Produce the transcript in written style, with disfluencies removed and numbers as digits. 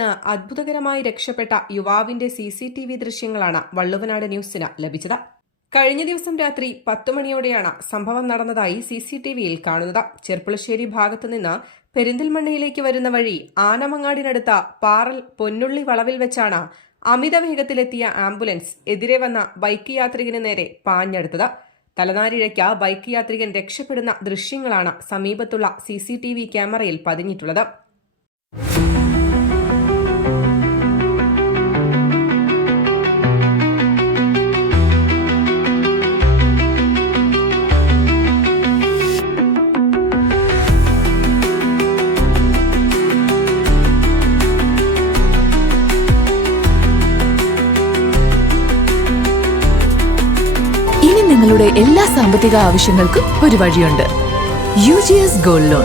നിന്ന് അത്ഭുതകരമായി രക്ഷപ്പെട്ട യുവാവിന്റെ CCTV ദൃശ്യങ്ങളാണ് വള്ളുവനാട് ന്യൂസിന് ലഭിച്ചത്. കഴിഞ്ഞ ദിവസം രാത്രി 10 മണിയോടെയാണ് സംഭവം നടന്നതായി CCTVയിൽ കാണുന്നത്. ചെർപ്പുളശ്ശേരി ഭാഗത്തുനിന്ന് പെരിന്തൽമണ്ണയിലേക്ക് വരുന്ന വഴി ആനമങ്ങാടിനടുത്ത പാറൽ പൊന്നുള്ളി വളവിൽ വെച്ചാണ് അമിത വേഗത്തിലെത്തിയ ആംബുലൻസ് എതിരെ വന്ന ബൈക്ക് യാത്രികന് നേരെ പാഞ്ഞെടുത്തത്. തലനാരിഴയ്ക്ക് ബൈക്ക് യാത്രികൻ രക്ഷപ്പെടുന്ന ദൃശ്യങ്ങളാണ് സമീപത്തുള്ള CCTV ക്യാമറയിൽ പതിഞ്ഞിട്ടുള്ളത്. നിങ്ങളുടെ എല്ലാ സാമ്പത്തിക ആവശ്യങ്ങൾക്കും ഒരു വഴിയുണ്ട്. UGS gold loan.